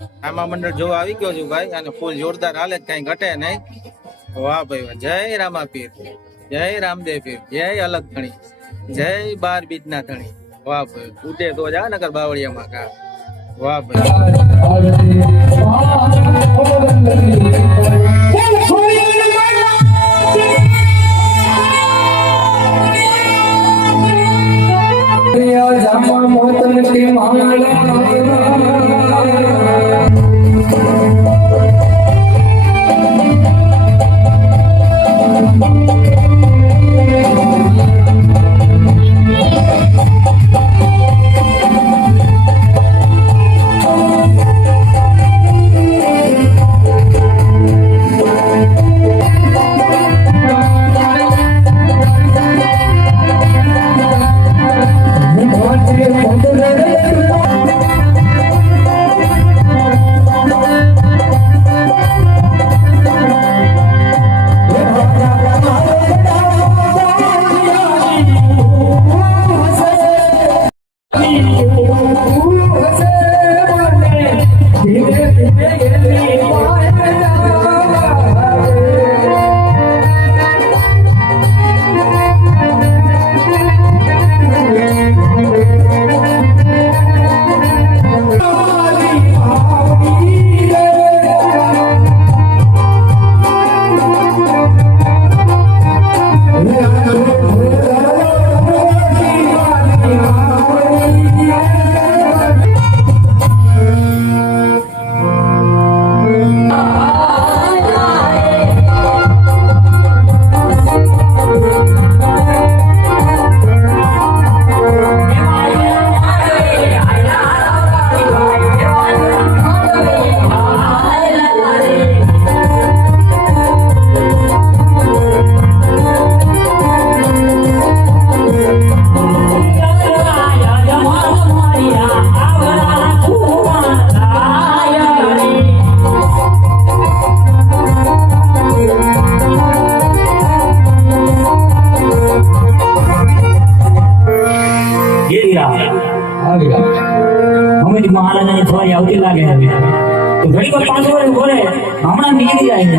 આમાં મંડળ જોવા આવી ગયો છું ભાઈ, અને ફૂલ જોરદાર હાલે, કઈ ઘટે નહીં. વાહ ભાઈ વાહ, જય રામા પીર, જય રામદેવ પીર, જય અલગ ધણી, જય 12 બીજના ધણી. વાહ ભાઈ, ઉડે તો જા નગર બાવળિયામાં કા. વાહ ભાઈ. મહારાજાની સવારી આવતી લાગે તો ઘણી વાર 5 વર્ષ બોલે હમણાં નીકળી જાય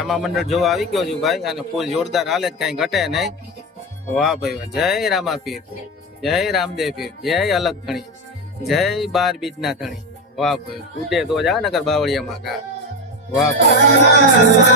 આમાં મંડળ જોવા આવી ગયો છું ભાઈ, અને ફૂલ જોરદાર હાલે, કઈ ઘટે નહીં. વાહ ભાઈ વાહ, જય રામા પીર, જય રામદેવ પીર, જય અલગ ધણી, જય 12 બીજના ધણી. વાહ ભાઈ, ઉડે તો જા નગર બાવળિયામાં કા. વાહ ભાઈ.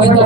હવે તો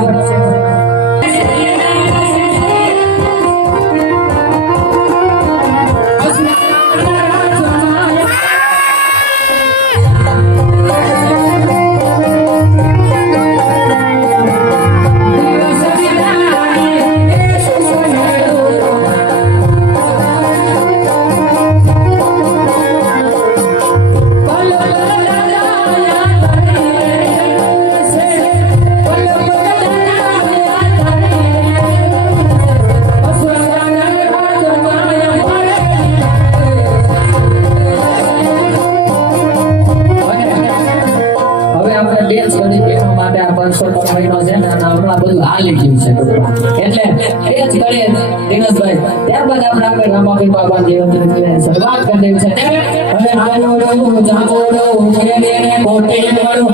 ડેન્સ કરી બેનો માટે આ 500 મહિનો છે ને અને હમણાં બધું હાલી ગયું છે એટલે ડેન્સ કરીએ દિનેશભાઈ ત્યારબાદ આપણે આગળ રામાપીર બાબા દેવની શરૂઆત કરી દેવી છે હવે આયોડો જાગોડો ખેલે કોટી વાળો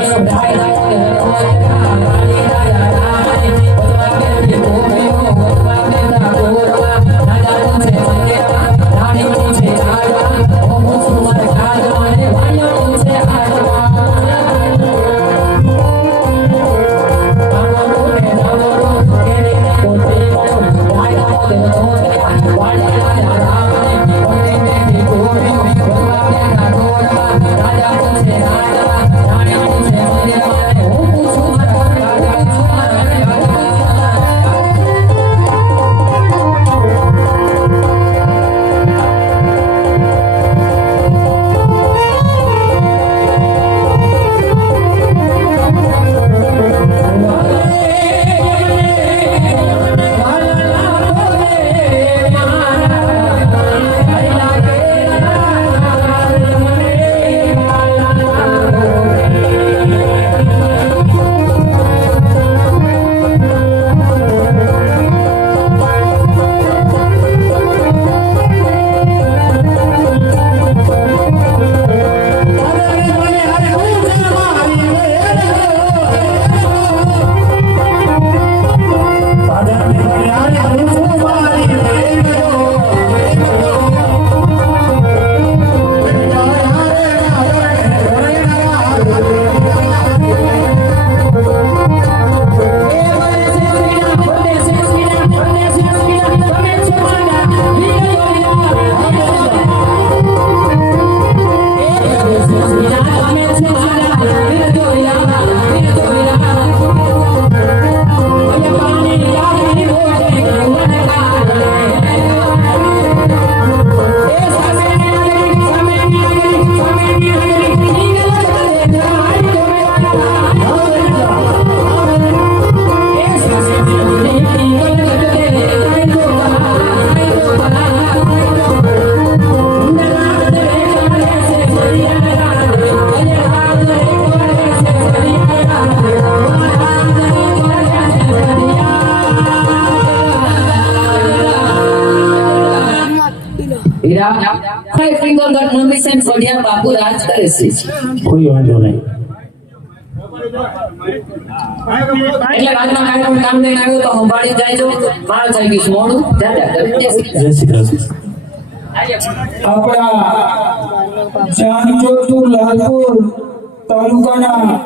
બાપુ રાજ કરે છે કોઈ વાંધો નહીં એટલે રાતના કાર્યક્રમ કામ લઈને આવ્યો તો સંભાળી જાય જો મારા થઈ ગયું મોડું જાતા કરી દેશે જય શ્રી કૃષ્ણ આપણા જાનજોધપુર લાલપુર તાલુકાના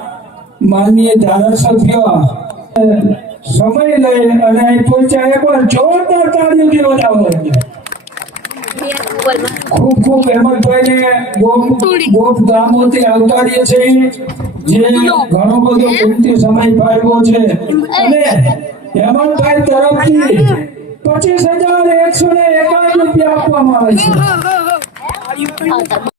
માનનીય ધારાસભ્ય સમય લઈ અને અહીં પહોંચ્યા એકવાર જોરદાર તાળીઓથી વધાવો ખૂબ ખૂબ હેમંતભાઈને ગોપ ગામોથી આવકારીએ છીએ જે ઘણો બધો કિંમતી સમય ફાળવ્યો છે અને હેમંતભાઈ તરફથી 25,151 રૂપિયા આપવામાં આવે છે